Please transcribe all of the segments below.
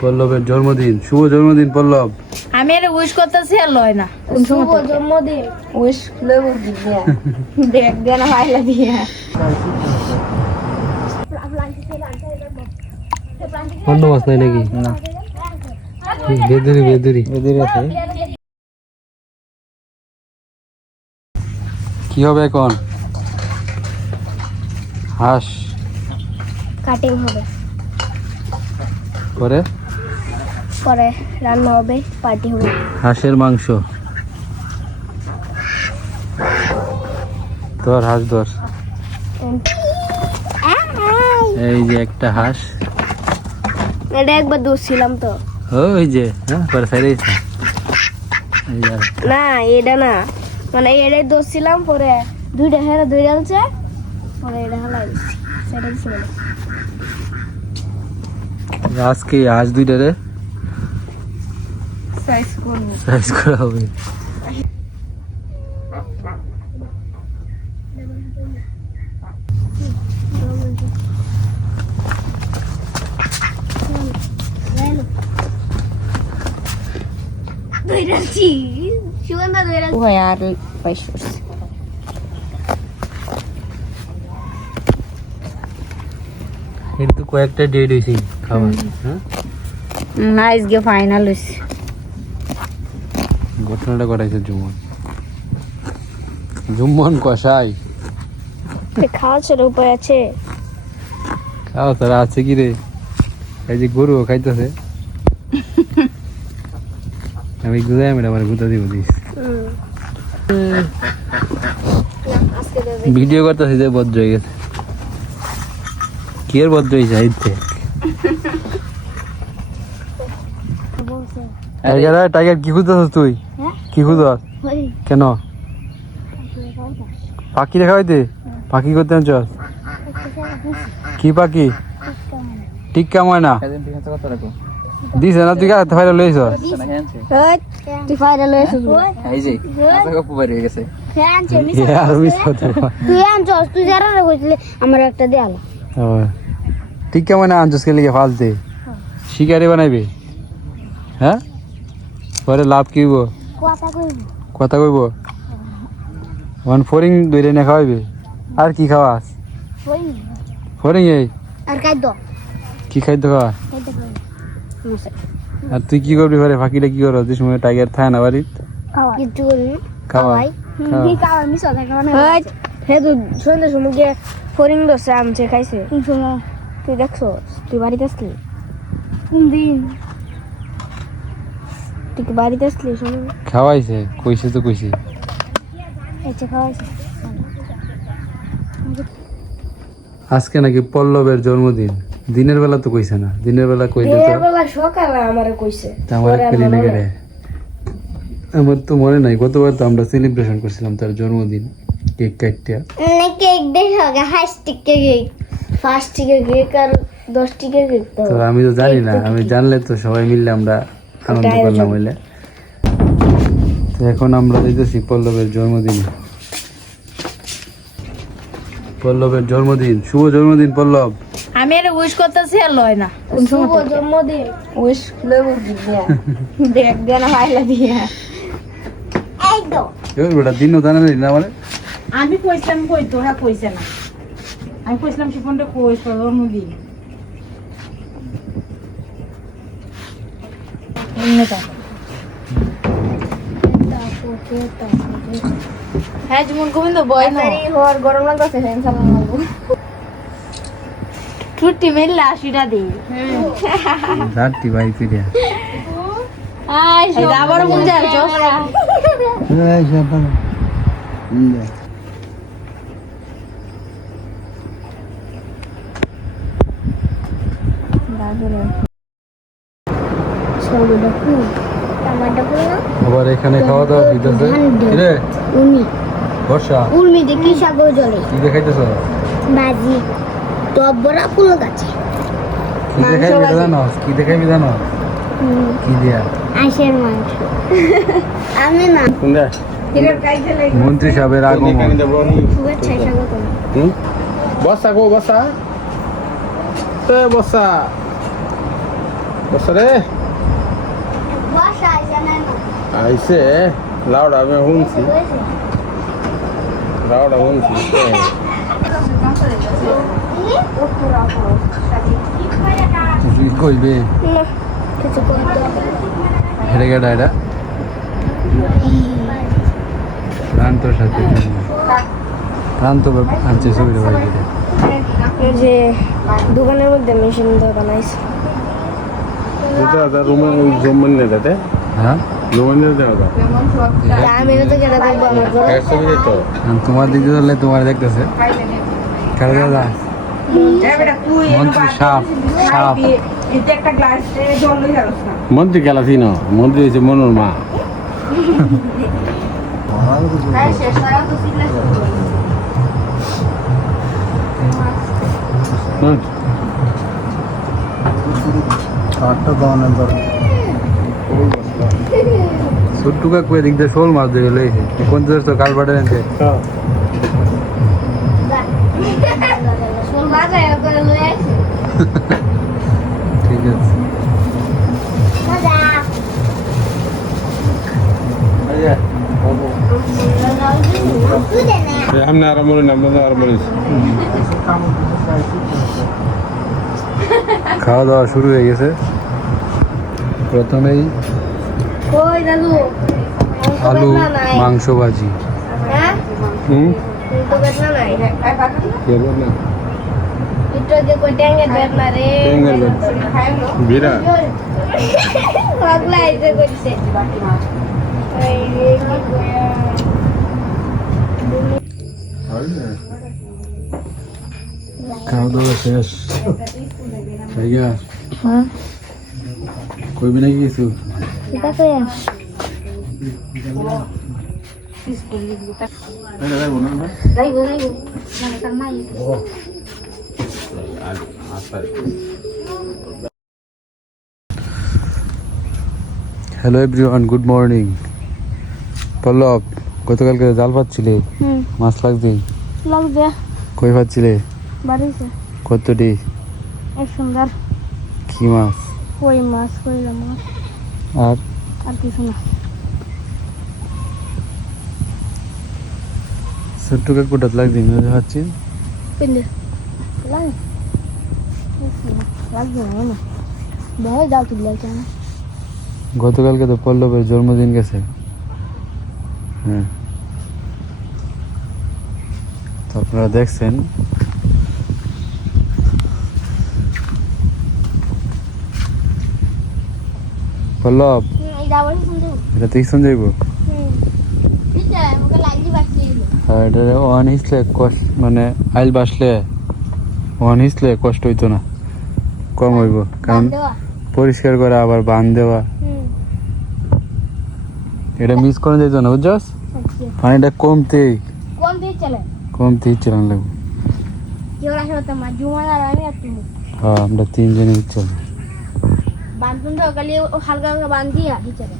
পল্লবের জন্মদিন, শুভ জন্মদিন পল্লব। আমি এর উইশ করতেছি আর লয় না। শুভ জন্মদিন উইশ লব দিয়া দেখ দেনা ভাইলা দিয়া অন্য মাছ নাই নাকি? না, বেদুরি বেদুরি বেদুরি আছে। কি হবে এখন? হাঁস কাটিং হবে, পরে পরে রান্না হবে, পার্টি হবে। হাঁসের মাংস। ধর হাঁস ধর। এই যে একটা হাঁস, এটা একবার দূরছিলাম তো। ওই যে হ্যাঁ পরে ফেরে এই যে না এটা না, মানে এটাই দোষছিলাম, পরে দুইটা হেরা দুই ডালছে, পরে এটা হালাই দিচ্ছি, সেটা দিচ্ছি না। আজকে হাঁস দুইটারে সাইজ করব। সাইজ করা হবে। দুই ডালছি সুগন্ধা, দুই ডাল ওই আর পয়সা কিন্তু কয়েকটা ডেট হয়েছি খাবার। হ্যাঁ না, আজকে ফাইনাল হইছে। ঘটনাটা ঘটাইছে জুম্মন, জুম্মন কষাই। খাওয়া ছেড়ে উপায় আছে? খাও তারা আছে কি রে? এই যে গরু খাইতেছে, আমি গুদাই আমি আমার গুদা দিব দিস। ভিডিও করতেছি যে বজ্র হয়ে গেছে। কি এর বজ্র হয়েছে? আইতে টাইগার কি খুঁজতেছ তুই? কি খুঁজস? কেন পাখি দেখা হইতে? পাখি করতে আনছস? কি পাখি? টিক্কা ময়না দিছে না? তুই কাছে ফাইলে লইছ? তুই ফাইরা লয়েছ, এই যে আশা কপু বাইরে হয়ে গেছে। আর মিস করতে তুই আনছস, তুই যারা কইছিলে আমার একটা দেয়াল। টিক্কা ময়না আনছস কে লিগে ফালতে? শিকারি বানাইবে? হ্যাঁ পরে লাভ কি হইব? কথা কইব, কথা কইব? ওয়ান ফরিং দইরে না খাওয়াইবে? আর কি খাওয়াস? কই ফরিং এই আর খাদ্য কি খাইতে খাওয়া? খাইতে কই মশা আর তুই কি করবি ঘরে? ফাঁকিটা কি করো যে সময় টাইগার থাকে না বাড়িত? খাওয়া কিছু করি খাওয়া ভাই কি খাওয়া মিশা থাকে মানে হে তুই সন্ধ্যা সময় গিয়ে ফরিং দোসে আনছে খাইছে। তুই দেখছো? তুই বাড়িতে আসলি কোন দিন? তুই কি বাড়িতে আসলি? শোনো খাওয়াইছে, কইছে তো কইছে। আচ্ছা খাওয়াইছে। আজকে নাকি পল্লবের জন্মদিন। দিনের বেলা তো কইছে না, দিনের বেলা কই দিত বেলা সকালে আমারে কইছে, আমার পেলি না গেলে। আমার তো মনে নাই, গতবার তো আমরা সেলিব্রেশন করছিলাম তার জন্মদিন, কেক কাটতে। না কেক দেখো হাইস টিকে কেক, ফার্স্ট টিকে কেক আর 10 টিকে কেক তো। তো আমি তো জানি না, আমি জানলে তো সবাই মিললে আমরা আনন্দ করলাম হইলে। তো এখন আমরা যাইতেছি পল্লবের জন্মদিন। পল্লবের জন্মদিন, শুভ জন্মদিন পল্লব। আমি এর উইশ করতেছি আর লয় না। শুভ জন্মদিন উইশ লব দিয়া দেখ দেনা ভাইলা দিয়া এই তো এবার বেটা দিনও জানা নেই না মানে। আমি কইছিলাম কই তো, হ্যাঁ কইছে না। আমি কইছিলাম শিপনটা কইছ জন্মদিন। এমনিটা হ্যাঁ যেমন গোবিন্দ বয় না তাড়াতাড়ি হওয়ার গরম লাগছে ফ্যান চালানো লাগবো। ছুটি মেলে 80টা দিই। জাতি ভাই পিরিয়া এই আবার কোন যাচ্ছো? এই শাবান দাদুরে সরু ডাকু টমাটো না আবার এখানে খাওয়া দাওয়া দিতেছে। কিরে উনি বর্ষা উলমি দেখি সাগর জলে কি দেখাইতেছ? বাজি টপ বড়া ফুল গাছে কি দেখাইবি জানো? কি দেখাইবি জানো? কি দিয়া? আইসের মাংস আমি না কোনটা? মন্ত্রী সাহেবের আগমন। শুভেচ্ছা স্বাগতম। বসা গো বসা, এ বসা বসরে বসা জানা না আইসে লাউড আমি শুনছি লাউড শুনছি কি কইবে না কিছু করতে হবে হেরে গেটা এটা প্রান্তর সাথে প্রান্ত আনছে ছবিটা বাড়িতে এই যে দোকানের মধ্যে মেশিন দোকান আছে এটা রুমে জমন নে দাদা হ্যাঁ জমন নে দাদা আমি তো কেটে দেখবো আমার ঘরে একশো তো তোমার দিকে ধরলে তোমার দেখতেছে কারো দাদা মন্ত্রী সাপ সাপ এতে একটা গ্লাস জল লই যাস না মন্ত্রী গেলাছি না মন্ত্রী হচ্ছে মনোর মা ছোট্টু কাকু এদিক দিয়ে শোল মাছ দিয়ে গেলে কোন দেশ তো কাল পাঠে আনতে শোল বাজার করে লই আইছে ঠিক আছে মজা আমি আর মনে নাম আর মনে খাওয়া দাওয়া শুরু হয়ে গেছে প্রথমেই কই দাদু আলু মাংস ভাজি হ্যাঁ হুম তো বেতনা নাই কেবল না ইটো যে কই ট্যাঙ্গে বেতনা রে টেঙ্গের বিরা পাগলা আইছে কইছে এই রে কি কয়া খাওয়া দাওয়া শেষ ভাইয়া হ্যাঁ কইবি নাকি কিছু এটা কয়া যাইবো যাইবো মানে কার নাই হ্যালো এভরিওয়ান গুড মর্নিং পল্লব গতকালকে জাল পাচ্ছিলে মাছ লাগবে লাগবে কই পাচ্ছিলে বাড়িতে কতটি এক সুন্দর কি মাছ কই মাছ কইলা মাছ আর আর কিছু না ছোট্ট কাকুটাত লাগবে মনে পাচ্ছি পেলে লাগে লাগবে না বহু জাল তুলে কেন গতকালকে তো পল্লবের জন্মদিন গেছে হ্যাঁ তো আপনারা দেখছেন পল্লব এটা বলি শুনতে এটা তো ইসন যাইব পিছে আমাকে লাগি বাকি আর এটা ওয়ান হিসলে কষ্ট মানে আইল বাসলে ওয়ান হিসলে কষ্ট হইতো না কম হইব কারণ দেওয়া পরিষ্কার করা আবার বান দেওয়া এটা মিস করে যেত না বুঝছস পানিটা কমতেই কোন দিয়ে চলে কমতেই চালান লাগবে কেউ আসে তো মা জুমা আর আমি আর তুমি হ্যাঁ আমরা তিনজনে চল বান্ধন তো কালি হালকা হালকা বান্ধি আহি চলে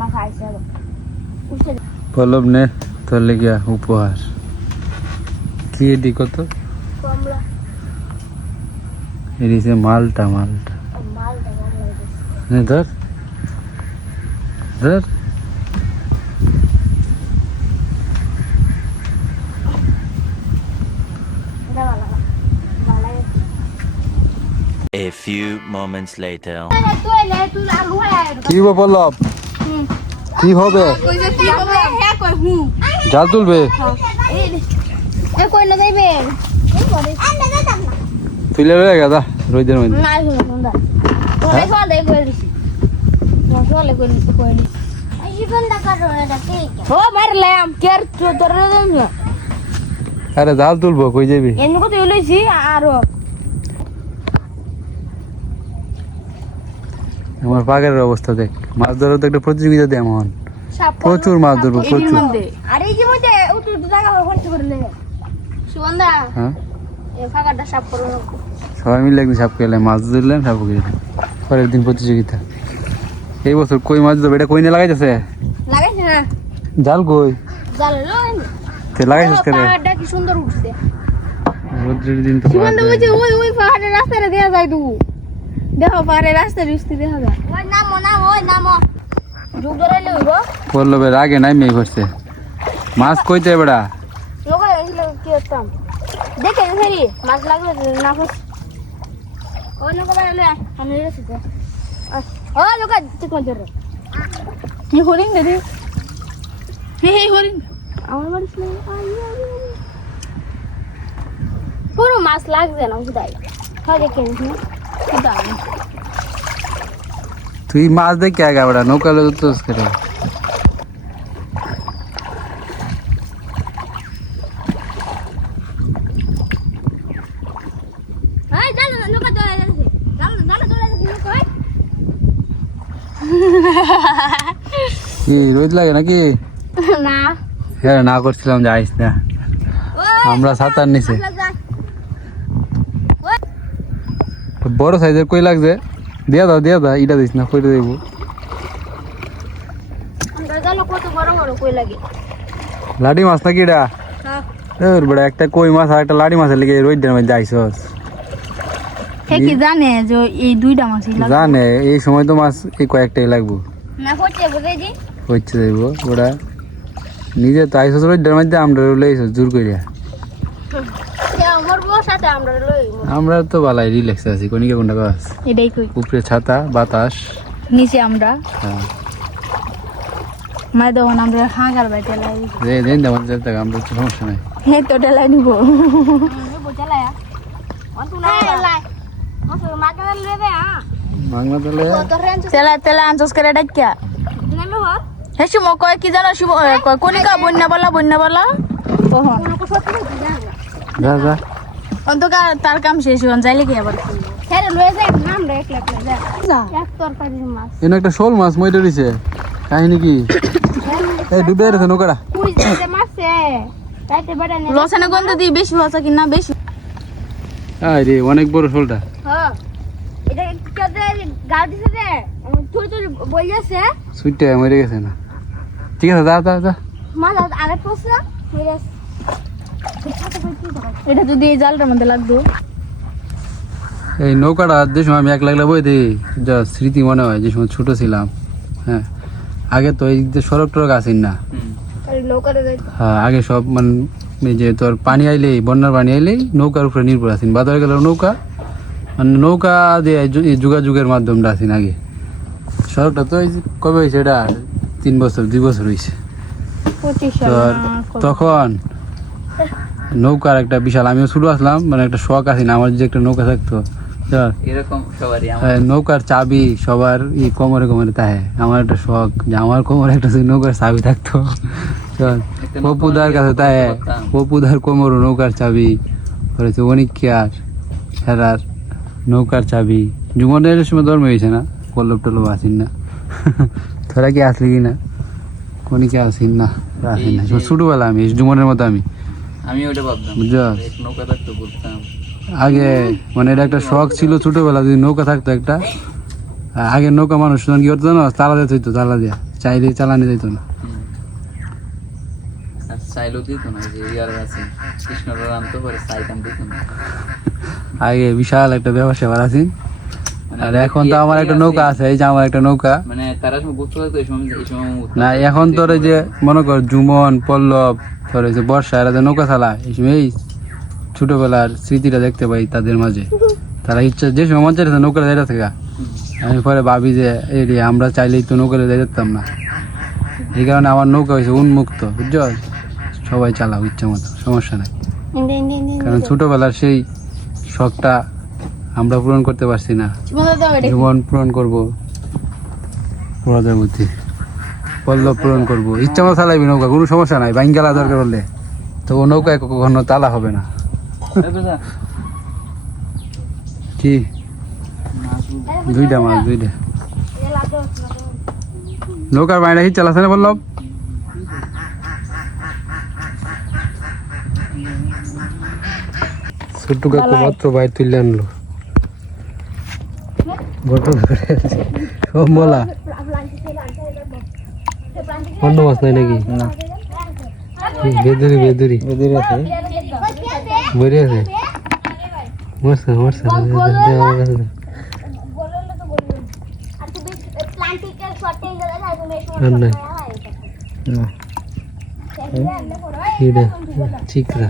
মাছ আইছে উঠে পল্লব নে তোর লেগিয়া উপহার কি এটি কত কমলা এদিছে মালটা মালটা মাল দাও নে ধর ধর এটা ভালো ভালো A few moments later. তুই লে তুই আলু হয় কি গো পল্লব কি হবে কই যে কি হবে হ্যাঁ কই জাল তুলবে এ কই না যাইবে এই পরে আন্না দাদা তুলে লয়ে গেদা রোদের মধ্যে না শুনো সুন্দর ওরে সলে কই দিছি সলে কই দিছি এই জীবনটা কাটো এটা ঠিক ও মারলাম কের তোর দেন আরে জাল তুলবো কই যাবি এমনি কত লইছি আরো আমার পাগের অবস্থা দেখ মাছ ধরার তো একটা প্রতিযোগিতা দেয় এমন প্রচুর মাছ ধরবো প্রচুর আরে এই যে মধ্যে উঠে জায়গা হচ্ছে করলে সুগন্ধা হ্যাঁ এ ফাঁকাটা সাফ করো সবাই মিলে একদিন সাপ খেলে মাছ ধরলাম সাপ খেলাম পরের দিন প্রতিযোগিতা এই বছর কই মাছ ধরবে এটা কই না লাগাইতেছে লাগাইছে না জাল কই জাল লই তে লাগাইছিস কেন পাহাড়টা কি সুন্দর উঠছে রোদ্রের দিন তো সুমন্ত বলছে ওই পাহাড়ের রাস্তাটা দেয়া যায় তো দেখো পাহাড়ের রাস্তা রুস্তি দেখা যায় ওই নামো যুগ ধরাইলে হইব পল্লবের আগে নাই মেয়ে করছে মাছ কইতে বেড়া লোকে কি করতাম দেখে ফেরি মাছ লাগলো না ফস ও লোকে বাড়ালে আমি রেসিতে ও লোকে ঠিক মত ধরে কি হরিণ দে হে হরিণ আমার বাড়ি ছিল পুরো মাছ লাগছে না বুঝাই হয় দেখে তুই মাছ দেখে আগে বেড়া নৌকা লো তো করে এই জানো লোকে ধরে যাচ্ছে জানো ধরে যাচ্ছে লোকে কি রোদ লাগে নাকি না হ্যাঁ না করছিলাম যে আইস না আমরা সাঁতার নিচে বড় সাইজের কই লাগছে দিয়া দাও ইটা দিস না কইটা দেবো আমরা জানো কত বড় বড় কই লাগে লাডি মাছ নাকি এটা হ্যাঁ বড় একটা কই মাছ আর একটা লাডি মাছের লেগে রোদের মধ্যে আইসস হে কি জানে যে এই দুইটা মাছই লাগবে জানে এই সময় তো মাছ এই কয়েকটাই লাগবো না হচ্ছে বুঝাইছি হচ্ছে দেব ওরা নিজে তো আইসস রোদের মধ্যে আমরা লইছস জোর করিয়া আমার বউ সাথে আমরা লই আমরা তো বালাই রিল্যাক্স আছি কোনিকে কোনটা কাজ এটাই কই উপরে ছাতা বাতাস নিচে আমরা হ্যাঁ মাই দহন আমরা হাঙ্গার বাইতে লাই দেন দেওয়ান যেতে আমরা তো সমস্যা নাই হে তো ঢেলাই নিব বুঝালা অন তু না লাই মাছ মাগা লেবে হ্যাঁ মাংনা তাহলে তো রেঞ্জ তেলা আনছস করে ডাকিয়া নেমে হর হে সুমো কয় কি জানো সুমো কয় কোনিকা বন্যা বলা ওহন কোন কো সত্যি যা যা অন্তকা তার কাম শেষ হন যাইলে কি আবার হেরে লয়ে যায় নাম রে এক লাখ যা যা এক তরকারি মাছ এনে একটা শোল মাছ মইটা দিছে কাহিনী কি এই ডুবে রেছে নৌকাটা কুই দিতে মাছে রাইতে বড়া নে লসনে গন্ধ দি বেশি হচ্ছে কি না বেশি আরে অনেক বড় শোলটা হ্যাঁ এটা কেদে গাল দিছে যে থুই থুই বই আছে সুইটটা মরে গেছে না ঠিক আছে যা মাছ আরে পয়সা মেরে এটা যদি এই জালটার মধ্যে লাগতো এই নৌকাটা যে সময় আমি এক লাগলে বই দিই যা স্মৃতি মনে হয় যে সময় ছোট ছিলাম হ্যাঁ আগে তো এই যে সড়ক টরক আসেন না আরে নৌকাতে যাই হ্যাঁ আগে সব মানে এই যে তোর পানি আইলেই বন্যার পানি আইলেই নৌকার উপরে নির্ভর আছেন বাজারে গেল নৌকা মানে নৌকা দিয়ে যোগাযোগের মাধ্যমটা আছেন আগে সড়কটা তো এই যে কবে হয়েছে এটা 3 বছর 2 বছর হয়েছে 25 তোর তখন নৌকার একটা বিশাল আমিও শুরু আসলাম মানে একটা শখ আছে না আমার যে একটা নৌকা থাকতো এরকম সবারই নৌকার চাবি সবার কোমরে তাহে আমার একটা শখ যে আমার কোমরে একটা নৌকার চাবি থাকতো পপুদার কাছে তাহে পপুদার কোমর নৌকার চাবি করেছে অনেক কেয়ার হেরার নৌকার চাবি জীবনের সময় ধর্ম হয়েছে না পল্লব টল্লব আসিন না তোরা কি আসলি কি না কোনিকে আসিন না আসিন না ছোটবেলা আমি জীবনের মতো আমি ওটা ভাবতাম বুঝছো নৌকা থাকতো বলতাম আগে মানে এটা একটা শখ ছিল ছোটবেলা যদি নৌকা থাকতো একটা আগে নৌকা মানুষ কি করতো না তালা দিতে হইতো তালা দিয়া চাইলে চালানি যেত না আর চাইলেও দিত না যে ইয়ার আছে কৃষ্ণরা আনতে পারে চাইতাম দিত না আগে বিশাল একটা ব্যবসা আছে আর এখন তো আমার একটা নৌকা আছে এই যে আমার একটা নৌকা মানে তারা সময় বুঝতে পারতো এই সময় না এখন তোর এই যে মনে কর জুমন পল্লব তোর এই যে বর্ষা এরা যে নৌকা চালায় এই সময় এই ছোটবেলার স্মৃতিটা দেখতে পাই তাদের মাঝে তারা ইচ্ছা যে সময় মজা আছে নৌকা যাইতে থাকা আমি পরে ভাবি যে এই রে আমরা চাইলেই তো নৌকা যাই যেতাম না এই কারণে আমার নৌকা হয়েছে উন্মুক্ত বুঝছো সবাই চালাও ইচ্ছা মতো সমস্যা নাই কারণ ছোটবেলার সেই শখটা আমরা পূরণ করতে পারছি না জীবন পূরণ করবো প্রজাপতি পল্লব পূরণ করবো ইচ্ছা মতো চালাইবি নৌকা কোনো সমস্যা নাই বাইঙ্গালা দরকার হলে তো ও নৌকায় কখনো তালা হবে না কি দুইটা মাছ নৌকার বাইরে হিট চালাচ্ছে না পল্লব ছোট্ট কাকু মাত্র বাইর তুলে আনলো সব মলা অন্য মাছ নাই নাকি না বেদুরি আছে মরে আছে মরছে মরছে বললে তো বলবেন আর তুমি প্লান্টিকের শর্টে গেলে না তুমি আর নাই। এটা চিকরা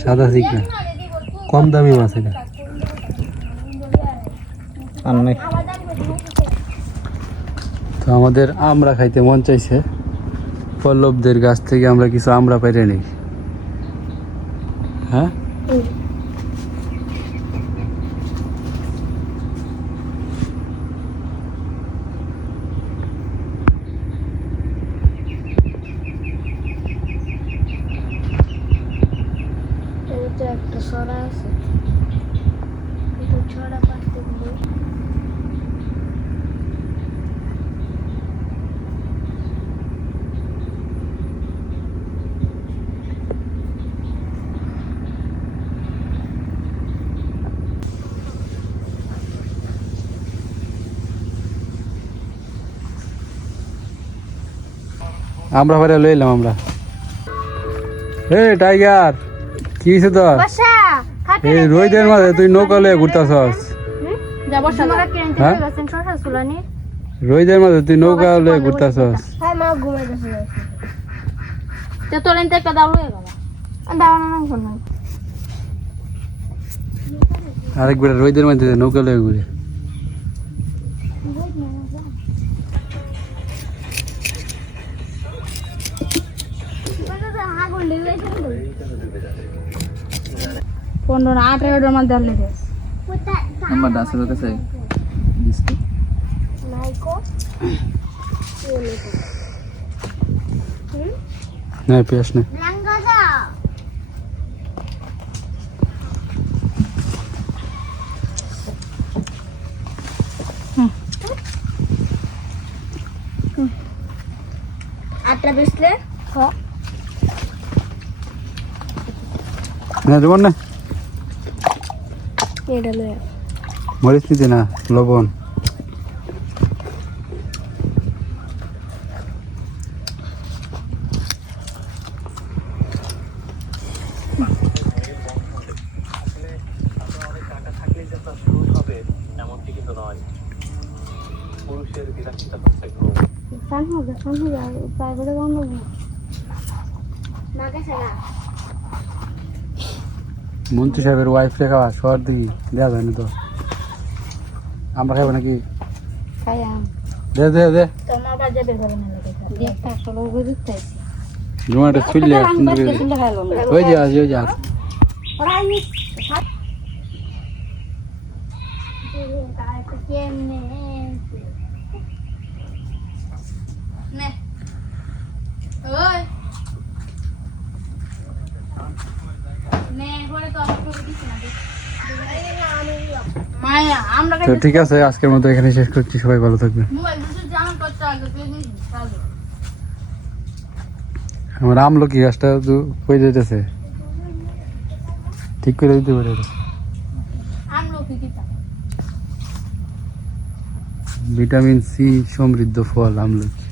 সাদা চিকরা কম দামি মাছ এটা তো আমাদের আমরা খাইতে মন চাইছে পল্লবদের গাছ থেকে আমরা কিছু আমরা পেরে নিই হ্যাঁ এটা একটা সরা আছে এটা ছড়া পাতে দিলে আমরা পরে লইলাম আমরা টাইগার কি হয়েছে তোর বাসা এই রোদের মাঝে তুই নৌকা লয়ে ঘুরতাছস যাবো তোমরা কেন হ্যাঁ? গেছেন সরা সুলানি রোদের মাঝে তুই নৌকা লয়ে ঘুরতাছস হ্যাঁ মা ঘুমাই গেছে তো তোর এনতে একটা দাও লয়ে গেল দাও না কোন আরেকবার রোদের মাঝে নৌকা লয়ে ঘুরে আগুন লেগে গেছে 15 না 18 মান দাও লেগে নাম্বারটা আছে তোর কাছে লিস্টে নাইকো না পেশ না লাঙ্গা দা আটটা বেসলে না দেবন না এটা লয়ে মরিচ নিতে না লবণ প্রাইভেটে বন্ধ না গেছে না মন্ত্রী সাহেবের ওয়াইফ রে খাওয়া শহর দিকে দেওয়া যায় না তো আমরা খাইব নাকি খাইয়াম দে দে দে তোমার আবার যাবে ঘরে না লাগে দেখতে আসলে বুঝতে চাইছি জমাটা ছুললে সুন্দর করে সুন্দর খাইলাম ওই যে আজ ওই যে আজ কেমনে নে ওই নে পরে তো আমাকে দিছি না মায়া আমরা তো ঠিক আছে আজকের মতো এখানে শেষ করছি সবাই ভালো থাকবেন মোবাইল দুটো জামান করতে আগে তুই দিস তাহলে আমার আমলকি গাছটা তো কই যেতেছে ঠিক করে দিতে পারে আমলো কি কিতা ভিটামিন সি সমৃদ্ধ ফল আমলকি